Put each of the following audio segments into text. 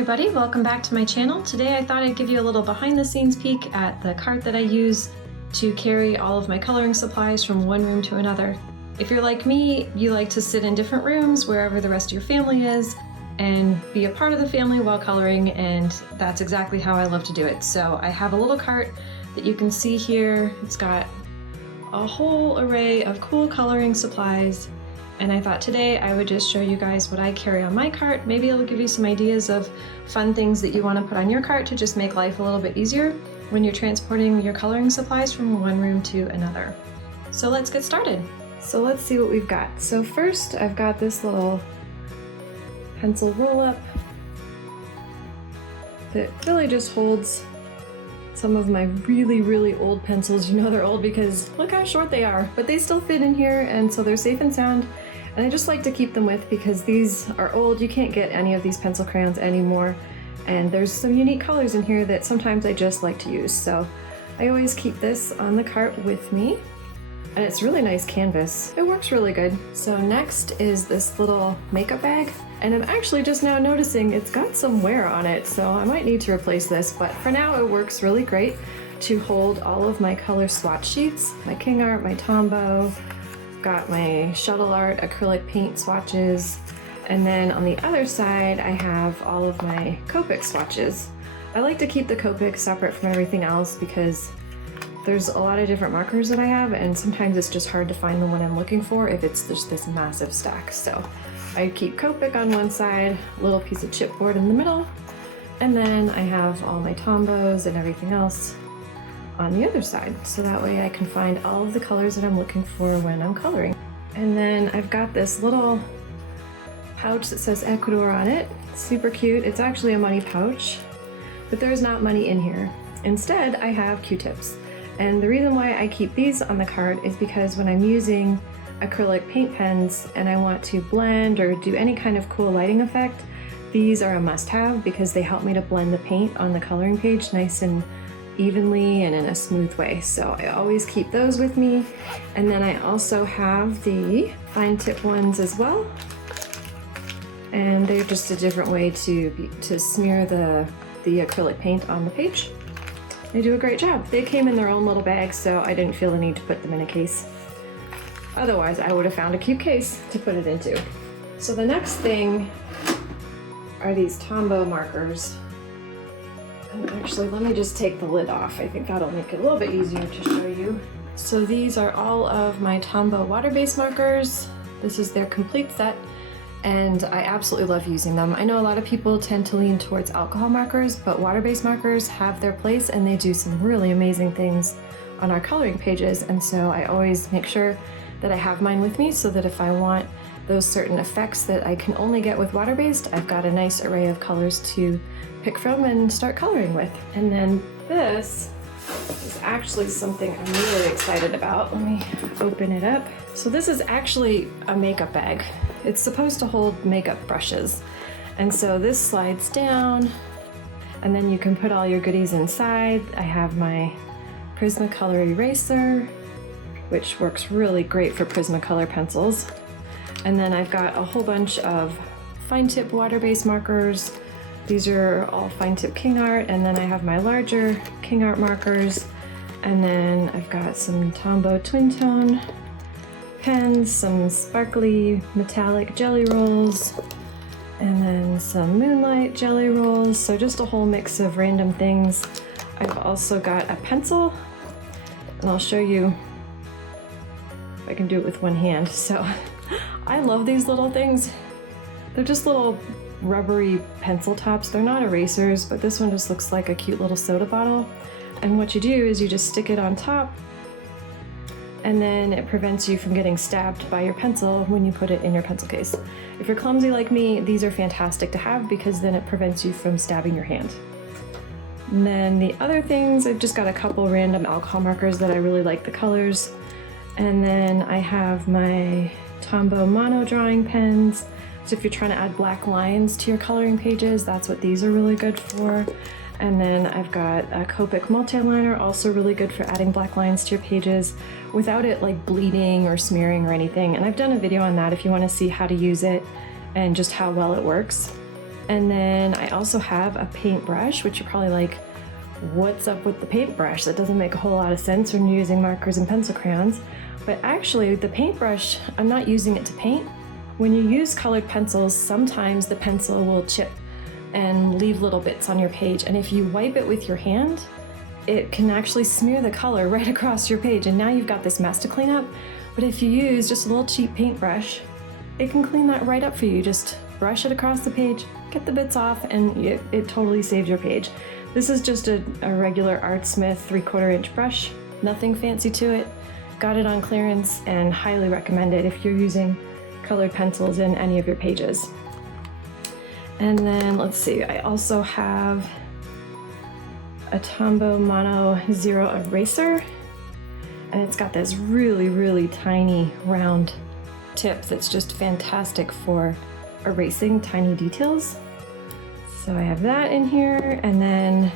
everybody, welcome back to my channel. Today I thought I'd give you a little behind the scenes peek at the cart that I use to carry all of my coloring supplies from one room to another. If you're like me, you like to sit in different rooms wherever the rest of your family is and be a part of the family while coloring, and that's exactly how I love to do it. So I have a little cart that you can see here. It's got a whole array of cool coloring supplies, and I thought today I would just show you guys what I carry on my cart. Maybe it'll give you some ideas of fun things that you want to put on your cart to just make life a little bit easier when you're transporting your coloring supplies from one room to another. So let's get started. So let's see what we've got. So first I've got this little pencil roll-up that really just holds some of my really old pencils. You know they're old because look how short they are, but they still fit in here, and so they're safe and sound. And I just like to keep them with because these are old. You can't get any of these pencil crayons anymore, and there's some unique colors in here that sometimes I just like to use. So I always keep this on the cart with me, and it's really nice canvas. It works really good. So next is this little makeup bag, and I'm actually just now noticing it's got some wear on it, so I might need to replace this, but for now it works really great to hold all of my color swatch sheets, my King Art, my Tombow, got my Shuttle Art acrylic paint swatches, and then on the other side I have all of my Copic swatches. I like to keep the Copic separate from everything else because there's a lot of different markers that I have, and sometimes it's just hard to find the one I'm looking for if it's just this massive stack. So I keep Copic on one side, a little piece of chipboard in the middle, and then I have all my Tombows and everything else on the other side, so that way I can find all of the colors that I'm looking for when I'm coloring. And then I've got this little pouch that says Ecuador on it. Super cute. It's actually a money pouch, but there's not money in here. Instead, I have Q-tips. And the reason why I keep these on the cart is because when I'm using acrylic paint pens and I want to blend or do any kind of cool lighting effect, these are a must-have because they help me to blend the paint on the coloring page nice and evenly and in a smooth way. So I always keep those with me. And then I also have the fine tip ones as well. And they're just a different way to smear the acrylic paint on the page. They do a great job. They came in their own little bag, so I didn't feel the need to put them in a case. Otherwise, I would have found a cute case to put it into. So the next thing are these Tombow markers. And actually, let me just take the lid off. I think that'll make it a little bit easier to show you. So these are all of my Tombow water-based markers. This is their complete set, and I absolutely love using them. I know a lot of people tend to lean towards alcohol markers, but water-based markers have their place and they do some really amazing things on our coloring pages, and so I always make sure that I have mine with me so that if I want those certain effects that I can only get with water-based, I've got a nice array of colors to pick from and start coloring with. And then this is actually something I'm really excited about. Let me open it up. So this is actually a makeup bag. It's supposed to hold makeup brushes. And so this slides down, and then you can put all your goodies inside. I have my Prismacolor eraser, which works really great for Prismacolor pencils. And then I've got a whole bunch of fine tip water-based markers. These are all fine tip King Art, and then I have my larger King Art markers, and then I've got some Tombow twin tone pens, some sparkly metallic jelly rolls, and then some Moonlight jelly rolls, so just a whole mix of random things. I've also got a pencil, and I'll show you if I can do it with one hand. So I love these little things. They're just little rubbery pencil tops. They're not erasers, but this one just looks like a cute little soda bottle. And what you do is you just stick it on top, and then it prevents you from getting stabbed by your pencil when you put it in your pencil case. If you're clumsy like me, these are fantastic to have because then it prevents you from stabbing your hand. And then the other things, I've just got a couple random alcohol markers that I really like the colors. And then I have my Tombow mono drawing pens. So if you're trying to add black lines to your coloring pages, that's what these are really good for. And then I've got a Copic multi-liner, also really good for adding black lines to your pages without it like bleeding or smearing or anything. And I've done a video on that if you want to see how to use it and just how well it works. And then I also have a paintbrush, which you're probably like, what's up with the paintbrush? That doesn't make a whole lot of sense when you're using markers and pencil crayons. But actually, the paintbrush, I'm not using it to paint. When you use colored pencils, sometimes the pencil will chip and leave little bits on your page. And if you wipe it with your hand, it can actually smear the color right across your page. And now you've got this mess to clean up. But if you use just a little cheap paintbrush, it can clean that right up for you. Just brush it across the page, get the bits off, and it totally saves your page. This is just a regular Art Smith 3/4 inch brush, nothing fancy to it. Got it on clearance and highly recommend it if you're using colored pencils in any of your pages. And then let's see, I also have a Tombow Mono Zero eraser, and it's got this really, really tiny round tip that's just fantastic for erasing tiny details. So I have that in here, and then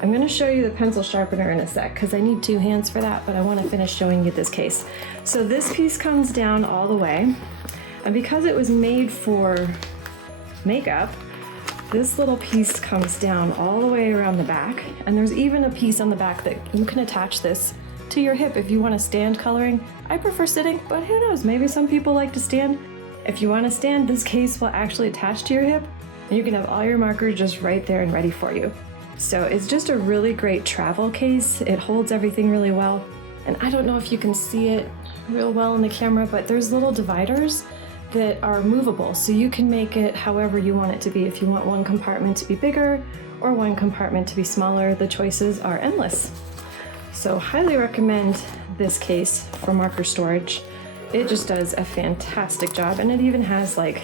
I'm going to show you the pencil sharpener in a sec because I need 2 hands for that, but I want to finish showing you this case. So this piece comes down all the way, and because it was made for makeup, this little piece comes down all the way around the back, and there's even a piece on the back that you can attach this to your hip if you want to stand coloring. I prefer sitting, but who knows, maybe some people like to stand. If you want to stand, this case will actually attach to your hip, and you can have all your markers just right there and ready for you. So it's just a really great travel case. It holds everything really well. And I don't know if you can see it real well in the camera, but there's little dividers that are movable. So you can make it however you want it to be. If you want one compartment to be bigger or one compartment to be smaller, the choices are endless. So highly recommend this case for marker storage. It just does a fantastic job, and it even has like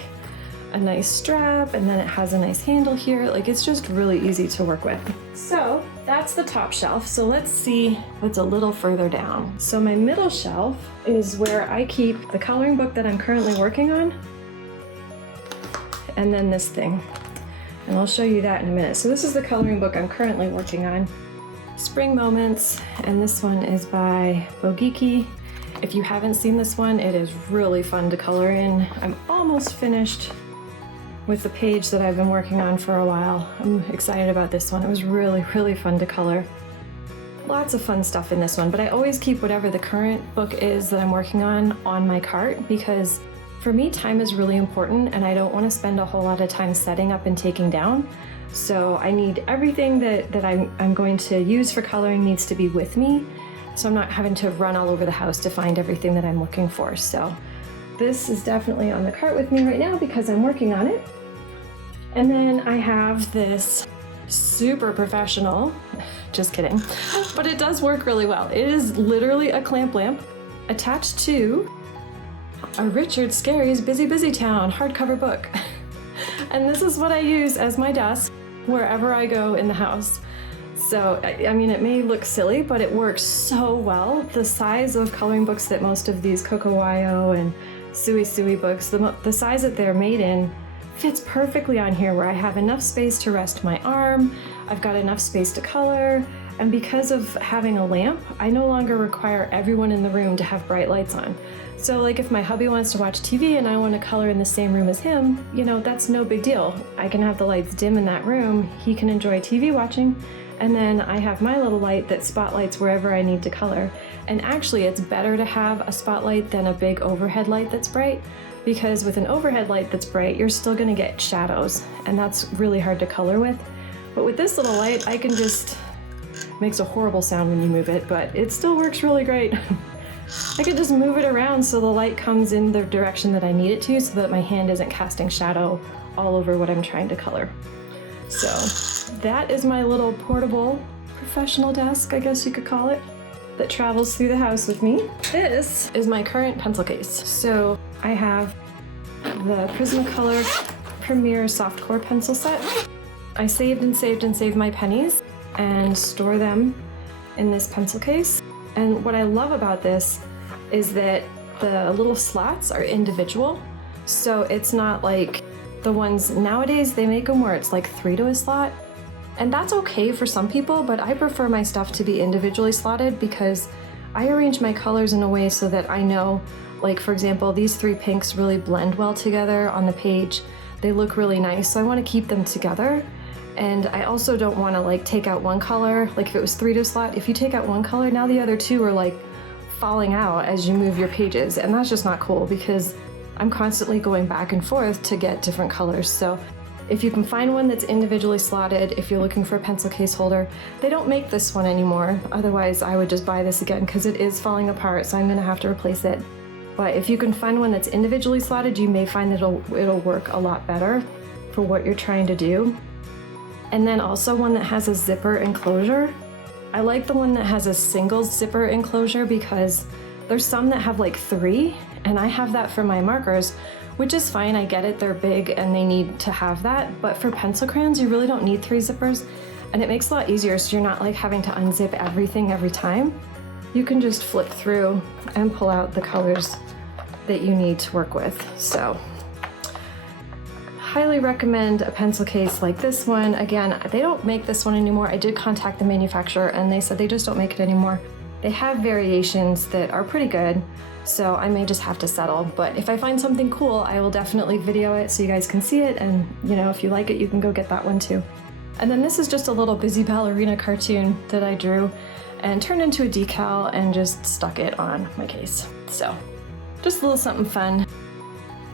a nice strap, and then it has a nice handle here. Like, it's just really easy to work with. So that's the top shelf. So let's see what's a little further down. So my middle shelf is where I keep the coloring book that I'm currently working on, and then this thing. And I'll show you that in a minute. So this is the coloring book I'm currently working on, Spring Moments, and this one is by Bogiki. If you haven't seen this one, it is really fun to color in. I'm almost finished with the page that I've been working on for a while. I'm excited about this one. It was really, really fun to color. Lots of fun stuff in this one, but I always keep whatever the current book is that I'm working on my cart, because for me, time is really important, and I don't want to spend a whole lot of time setting up and taking down. So I need everything that I'm going to use for coloring needs to be with me, so I'm not having to run all over the house to find everything that I'm looking for. So this is definitely on the cart with me right now because I'm working on it. And then I have this super professional, just kidding, but it does work really well. It is literally a clamp lamp attached to a Richard Scarry's Busy Busy Town hardcover book. And this is what I use as my desk wherever I go in the house. So, I mean, it may look silly, but it works so well. The size of coloring books that most of these Kokowayo and Sui books, the size that they're made in fits perfectly on here, where I have enough space to rest my arm, I've got enough space to color, and because of having a lamp, I no longer require everyone in the room to have bright lights on. So like if my hubby wants to watch TV and I want to color in the same room as him, you know, that's no big deal. I can have the lights dim in that room, he can enjoy TV watching, and then I have my little light that spotlights wherever I need to color. And actually, it's better to have a spotlight than a big overhead light that's bright, because with an overhead light that's bright, you're still gonna get shadows, and that's really hard to color with. But with this little light, I can just, makes a horrible sound when you move it, but it still works really great. I could just move it around so the light comes in the direction that I need it to, so that my hand isn't casting shadow all over what I'm trying to color. So that is my little portable professional desk, I guess you could call it, that travels through the house with me. This is my current pencil case. So I have the Prismacolor Premier Softcore pencil set. I saved and saved and saved my pennies and store them in this pencil case. And what I love about this is that the little slots are individual. So it's not like the ones nowadays, they make them where it's like 3 to a slot. And that's okay for some people, but I prefer my stuff to be individually slotted because I arrange my colors in a way so that I know, like for example, these 3 pinks really blend well together on the page. They look really nice, so I want to keep them together. And I also don't want to like take out one color, like if it was 3 to slot, if you take out one color, now the other 2 are like falling out as you move your pages, and that's just not cool because I'm constantly going back and forth to get different colors. So if you can find one that's individually slotted, if you're looking for a pencil case holder, they don't make this one anymore. Otherwise, I would just buy this again because it is falling apart, so I'm gonna have to replace it. But if you can find one that's individually slotted, you may find that it'll work a lot better for what you're trying to do. And then also one that has a zipper enclosure. I like the one that has a single zipper enclosure because there's some that have like 3, and I have that for my markers, which is fine. I get it, they're big and they need to have that, but for pencil crayons, you really don't need 3 zippers, and it makes it a lot easier so you're not like having to unzip everything every time. You can just flip through and pull out the colors that you need to work with. So highly recommend a pencil case like this one. Again, they don't make this one anymore. I did contact the manufacturer and they said they just don't make it anymore. They have variations that are pretty good, so I may just have to settle. But if I find something cool, I will definitely video it so you guys can see it, and you know, if you like it, you can go get that one too. And then this is just a little busy ballerina cartoon that I drew and turned into a decal and just stuck it on my case. So just a little something fun.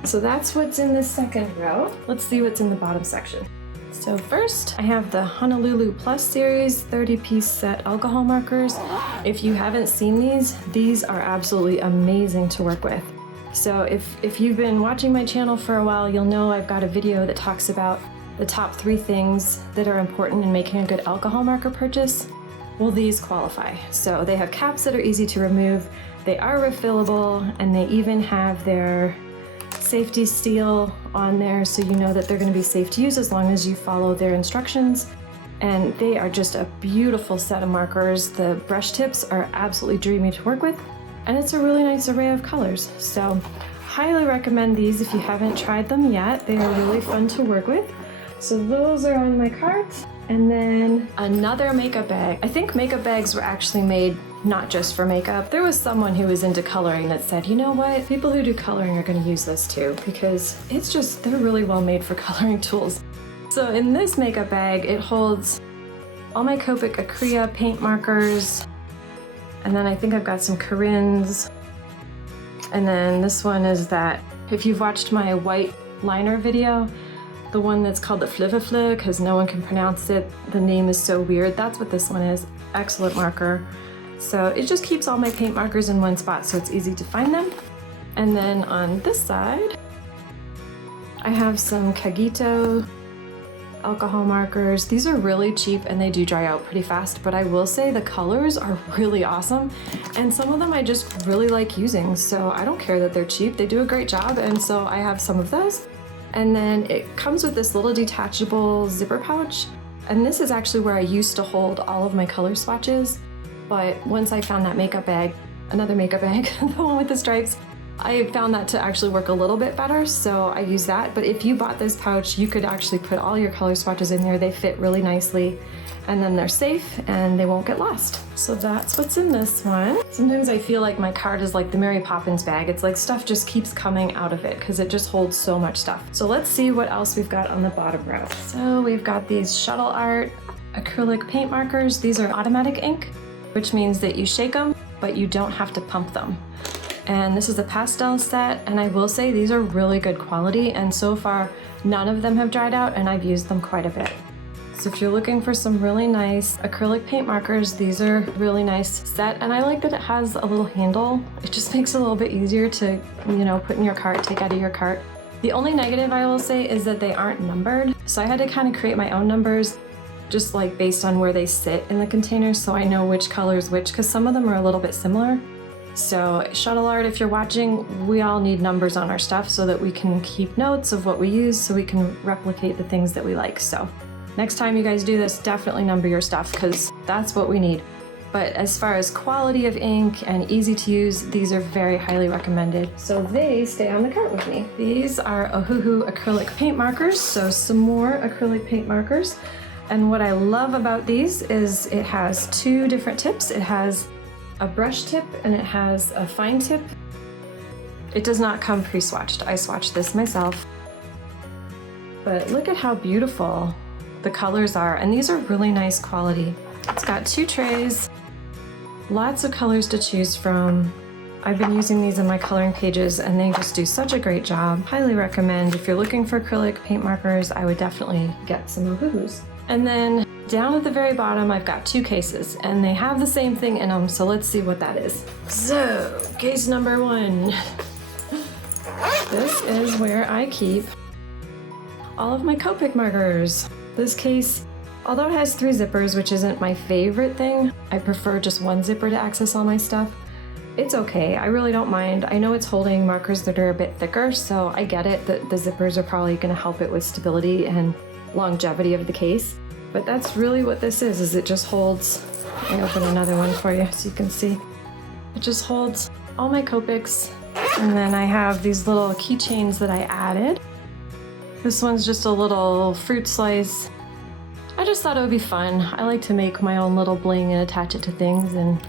So that's what's in the second row. Let's see what's in the bottom section. So first, I have the Honolulu Plus Series 30-piece set alcohol markers. If you haven't seen these are absolutely amazing to work with. So if you've been watching my channel for a while, you'll know I've got a video that talks about the top 3 things that are important in making a good alcohol marker purchase. Well, these qualify. So they have caps that are easy to remove, they are refillable, and they even have their safety seal on there so you know that they're going to be safe to use as long as you follow their instructions. And they are just a beautiful set of markers. The brush tips are absolutely dreamy to work with, and it's a really nice array of colors. So highly recommend these if you haven't tried them yet. They are really fun to work with. So those are on my cart. And then another makeup bag. I think makeup bags were actually made not just for makeup. There was someone who was into coloring that said, you know what, people who do coloring are going to use this too, because it's just, they're really well made for coloring tools. So in this makeup bag, it holds all my Copic Acrylic paint markers, and then I think I've got some Corinne's, and then this one is that, if you've watched my white liner video, the one that's called the Flivifli, because no one can pronounce it, the name is so weird, that's what this one is. Excellent marker. So it just keeps all my paint markers in one spot so it's easy to find them. And then on this side, I have some Kagito alcohol markers. These are really cheap and they do dry out pretty fast, but I will say the colors are really awesome, and some of them I just really like using, so I don't care that they're cheap. They do a great job, and so I have some of those. And then it comes with this little detachable zipper pouch, and this is actually where I used to hold all of my color swatches. But once I found that makeup bag, another makeup bag, the one with the stripes, I found that to actually work a little bit better, so I use that. But if you bought this pouch, you could actually put all your color swatches in there. They fit really nicely, and then they're safe and they won't get lost. So that's what's in this one. Sometimes I feel like my cart is like the Mary Poppins bag. It's like stuff just keeps coming out of it because it just holds so much stuff. So let's see what else we've got on the bottom row. So we've got these Shuttle Art acrylic paint markers. These are automatic ink, which means that you shake them, but you don't have to pump them. And this is a pastel set, and I will say these are really good quality, and so far none of them have dried out, and I've used them quite a bit. So if you're looking for some really nice acrylic paint markers, these are a really nice set, and I like that it has a little handle. It just makes it a little bit easier to, you know, put in your cart, take out of your cart. The only negative I will say is that they aren't numbered, so I had to kind of create my own numbers, just like based on where they sit in the container, so I know which color is which, because some of them are a little bit similar. So Shuttle Art, if you're watching, we all need numbers on our stuff so that we can keep notes of what we use, so we can replicate the things that we like. So next time you guys do this, definitely number your stuff, because that's what we need. But as far as quality of ink and easy to use, these are very highly recommended. So they stay on the cart with me. These are Ohuhu acrylic paint markers, so some more acrylic paint markers. And what I love about these is it has 2 different tips. It has a brush tip and it has a fine tip. It does not come pre-swatched. I swatched this myself. But look at how beautiful the colors are, and these are really nice quality. It's got 2 trays, lots of colors to choose from. I've been using these in my coloring pages and they just do such a great job. Highly recommend. If you're looking for acrylic paint markers, I would definitely get some Ohuhus. And then down at the very bottom, I've got 2 cases and they have the same thing in them, so let's see what that is. So, case number 1. This is where I keep all of my Copic markers. This case, although it has 3 zippers, which isn't my favorite thing, I prefer just 1 zipper to access all my stuff. It's okay, I really don't mind. I know it's holding markers that are a bit thicker, so I get it that the zippers are probably gonna help it with stability and longevity of the case. But that's really what this is it just holds, let me open another one for you so you can see. It just holds all my Copics, and then I have these little keychains that I added. This one's just a little fruit slice. I just thought it would be fun. I like to make my own little bling and attach it to things, and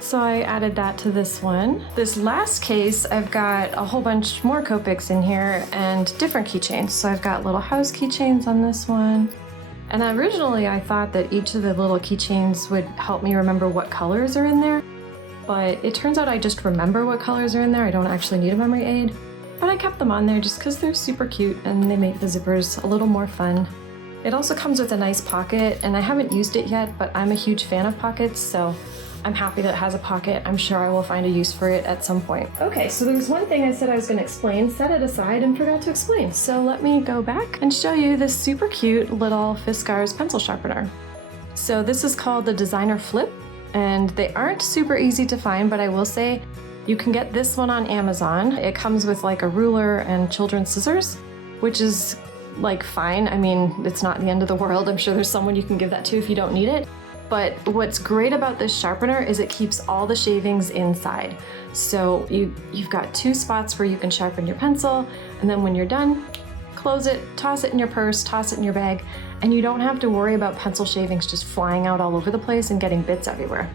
so I added that to this one. This last case, I've got a whole bunch more Copics in here and different keychains. So I've got little house keychains on this one. And originally I thought that each of the little keychains would help me remember what colors are in there. But it turns out I just remember what colors are in there. I don't actually need a memory aid. But I kept them on there just because they're super cute and they make the zippers a little more fun. It also comes with a nice pocket, and I haven't used it yet, but I'm a huge fan of pockets, so I'm happy that it has a pocket. I'm sure I will find a use for it at some point. Okay, so there's one thing I said I was going to explain, set it aside, and forgot to explain. So let me go back and show you this super cute little Fiskars pencil sharpener. So this is called the Designer Flip, and they aren't super easy to find, but I will say you can get this one on Amazon. It comes with like a ruler and children's scissors, which is like fine. I mean, it's not the end of the world. I'm sure there's someone you can give that to if you don't need it. But what's great about this sharpener is it keeps all the shavings inside. So you've got 2 spots where you can sharpen your pencil, and then when you're done, close it, toss it in your purse, toss it in your bag, and you don't have to worry about pencil shavings just flying out all over the place and getting bits everywhere.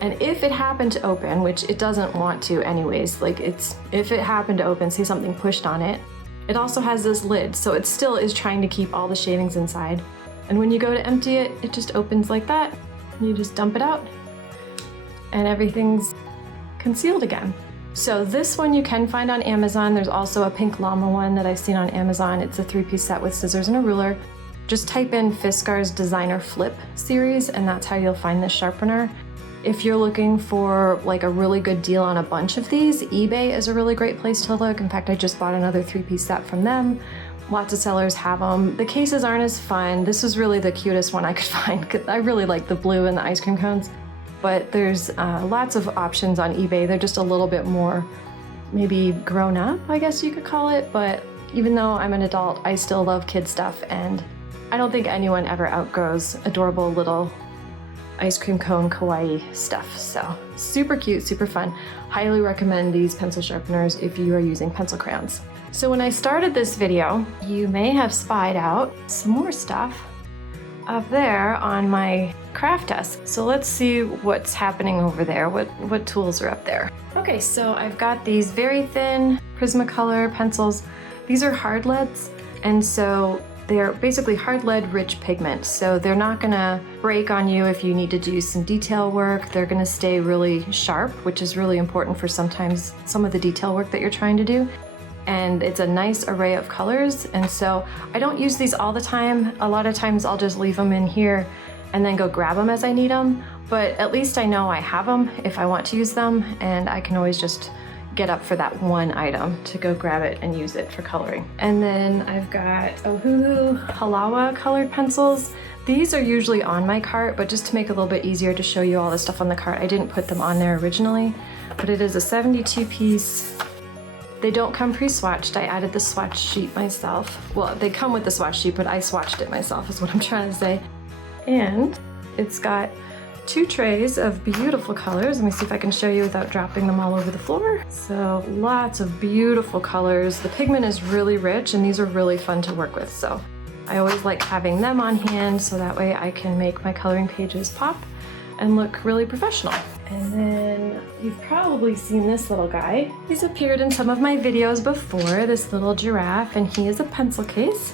And if it happened to open, which it doesn't want to anyways, like if it happened to open, say something pushed on it, it also has this lid, so it still is trying to keep all the shavings inside. And when you go to empty it, it just opens like that. You just dump it out and everything's concealed again. So this one you can find on Amazon. There's also a pink llama one that I've seen on Amazon. It's a 3-piece set with scissors and a ruler. Just type in Fiskars Designer Flip series and that's how you'll find this sharpener. If you're looking for like a really good deal on a bunch of these, eBay is a really great place to look. In fact, I just bought another 3-piece set from them. Lots of sellers have them. The cases aren't as fun. This was really the cutest one I could find because I really like the blue and the ice cream cones. But there's lots of options on eBay. They're just a little bit more maybe grown up, I guess you could call it. But even though I'm an adult, I still love kid stuff, and I don't think anyone ever outgrows adorable little ice cream cone kawaii stuff. So super cute, super fun. Highly recommend these pencil sharpeners if you are using pencil crayons. So when I started this video, you may have spied out some more stuff up there on my craft desk. So let's see what's happening over there. What tools are up there? Okay, so I've got these very thin Prismacolor pencils. These are hard leads, and so they're basically hard lead rich pigment. So they're not gonna break on you if you need to do some detail work. They're gonna stay really sharp, which is really important for sometimes some of the detail work that you're trying to do. And it's a nice array of colors, and so I don't use these all the time. A lot of times I'll just leave them in here and then go grab them as I need them, but at least I know I have them if I want to use them, and I can always just get up for that one item to go grab it and use it for coloring. And then I've got Ohuhu Halawa colored pencils. These are usually on my cart, but just to make it a little bit easier to show you all the stuff on the cart, I didn't put them on there originally, but it is a 72-piece. They don't come pre-swatched. I added the swatch sheet myself. Well, they come with the swatch sheet, but I swatched it myself is what I'm trying to say. And it's got 2 trays of beautiful colors. Let me see if I can show you without dropping them all over the floor. So lots of beautiful colors. The pigment is really rich, and these are really fun to work with. So I always like having them on hand so that way I can make my coloring pages pop and look really professional. And then you've probably seen this little guy. He's appeared in some of my videos before, this little giraffe, and he is a pencil case.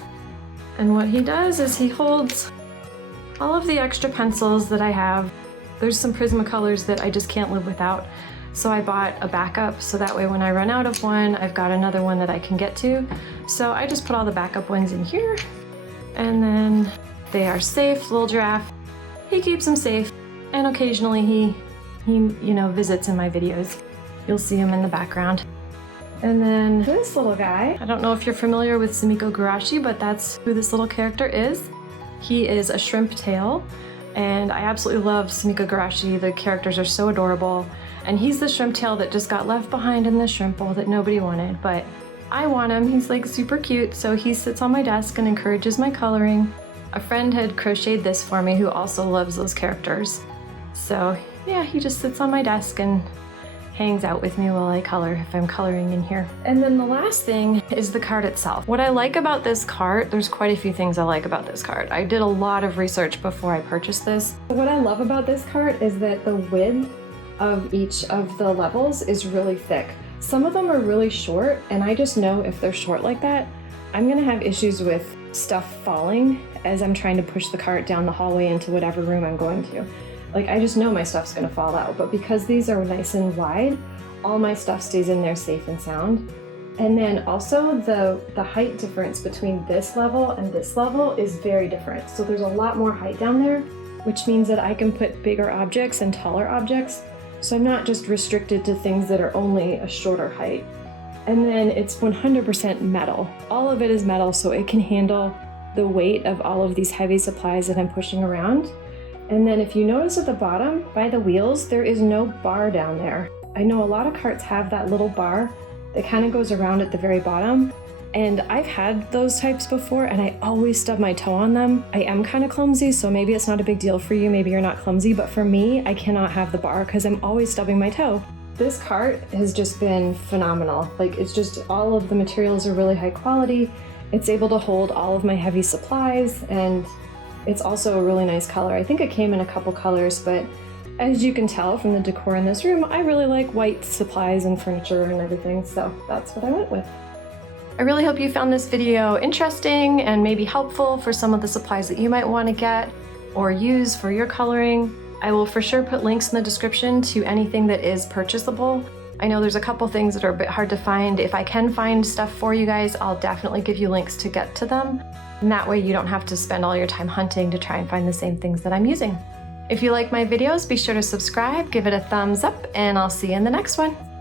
And what he does is he holds all of the extra pencils that I have. There's some Prismacolors that I just can't live without. So I bought a backup so that way when I run out of one, I've got another one that I can get to. So I just put all the backup ones in here, and then they are safe. Little giraffe, he keeps them safe, and occasionally he visits in my videos. You'll see him in the background. And then this little guy, I don't know if you're familiar with Sumiko Gurashi, but that's who this little character is. He is a shrimp tail, and I absolutely love Sumiko Gurashi. The characters are so adorable, and he's the shrimp tail that just got left behind in the shrimp bowl that nobody wanted, but I want him. He's like super cute, so he sits on my desk and encourages my coloring. A friend had crocheted this for me who also loves those characters. So yeah, he just sits on my desk and hangs out with me while I color if I'm coloring in here. And then the last thing is the card itself. What I like about this card, there's quite a few things I like about this card. I did a lot of research before I purchased this. What I love about this card is that the width of each of the levels is really thick. Some of them are really short, and I just know if they're short like that, I'm gonna have issues with stuff falling as I'm trying to push the cart down the hallway into whatever room I'm going to. Like, I just know my stuff's gonna fall out, but because these are nice and wide, all my stuff stays in there safe and sound. And then also the height difference between this level and this level is very different. So there's a lot more height down there, which means that I can put bigger objects and taller objects. So I'm not just restricted to things that are only a shorter height. And then it's 100% metal. All of it is metal, so it can handle the weight of all of these heavy supplies that I'm pushing around. And then if you notice at the bottom, by the wheels, there is no bar down there. I know a lot of carts have that little bar that kind of goes around at the very bottom. And I've had those types before, and I always stub my toe on them. I am kind of clumsy, so maybe it's not a big deal for you. Maybe you're not clumsy, but for me, I cannot have the bar because I'm always stubbing my toe. This cart has just been phenomenal. Like, it's just, all of the materials are really high quality. It's able to hold all of my heavy supplies, and it's also a really nice color. I think it came in a couple colors, but as you can tell from the decor in this room, I really like white supplies and furniture and everything, so that's what I went with. I really hope you found this video interesting and maybe helpful for some of the supplies that you might want to get or use for your coloring. I will for sure put links in the description to anything that is purchasable. I know there's a couple things that are a bit hard to find. If I can find stuff for you guys, I'll definitely give you links to get to them. And that way you don't have to spend all your time hunting to try and find the same things that I'm using. If you like my videos, be sure to subscribe, give it a thumbs up, and I'll see you in the next one.